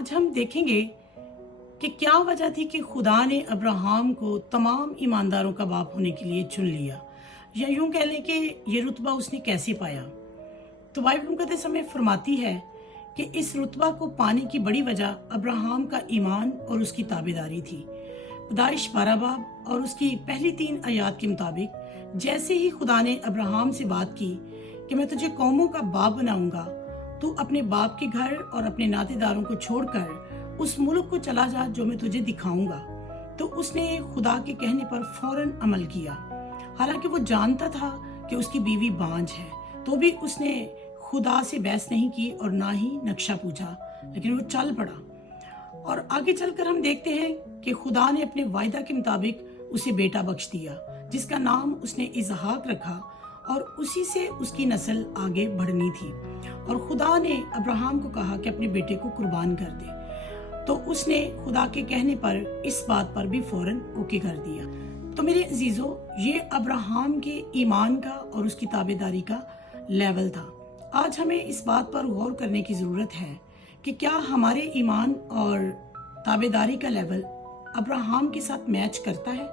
आज हम देखेंगे कि क्या वजह थी कि खुदा ने अब्राहम को तमाम ईमानदारों का बाप होने के लिए चुन लिया, या यूं कह लें कि ये रुतबा उसने कैसे पाया। तो बाइबल मुकद्दस हमें फरमाती है कि इस रुतबा को पाने की बड़ी वजह अब्राहम का ईमान और उसकी ताबेदारी थी। पैदाइश 12 बाब और उसकी पहली 3 आयात के मुताबिक जैसे ही खुदा ने अब्राहम से बात की कि मैं तुझे कौमों का बाप बनाऊंगा, तू अपने बाप के घर और अपने नातेदारों को छोड़कर उस मुल्क को चला जा जो मैं तुझे दिखाऊंगा, तो उसने खुदा के कहने पर फौरन अमल किया। हालांकि वो जानता था कि उसकी बीवी बांझ है, तो भी उसने खुदा से बहस नहीं की और ना ही नक्शा पूछा, लेकिन वो चल पड़ा। और आगे चलकर हम देखते हैं कि खुदा ने अपने वायदा के मुताबिक उसे बेटा बख्श दिया, जिसका नाम उसने इसहाक रखा, और उसी से उसकी नस्ल आगे बढ़नी थी। और खुदा ने अब्राहम को कहा कि अपने बेटे को कुर्बान कर दे, तो उसने खुदा के कहने पर इस बात पर भी फौरन ओके कर दिया। तो मेरे अजीजों, ये अब्राहम के ईमान का और उसकी ताबेदारी का लेवल था। आज हमें इस बात पर गौर करने की जरूरत है कि क्या हमारे ईमान और ताबेदारी का लेवल अब्राहम के साथ मैच करता है।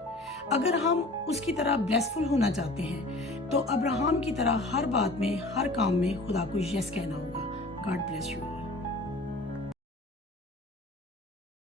अगर हम उसकी तरह ब्लेसफुल होना चाहते हैं तो अब्राहम की तरह हर बात में, हर काम में खुदा को यस कहना होगा। God bless you.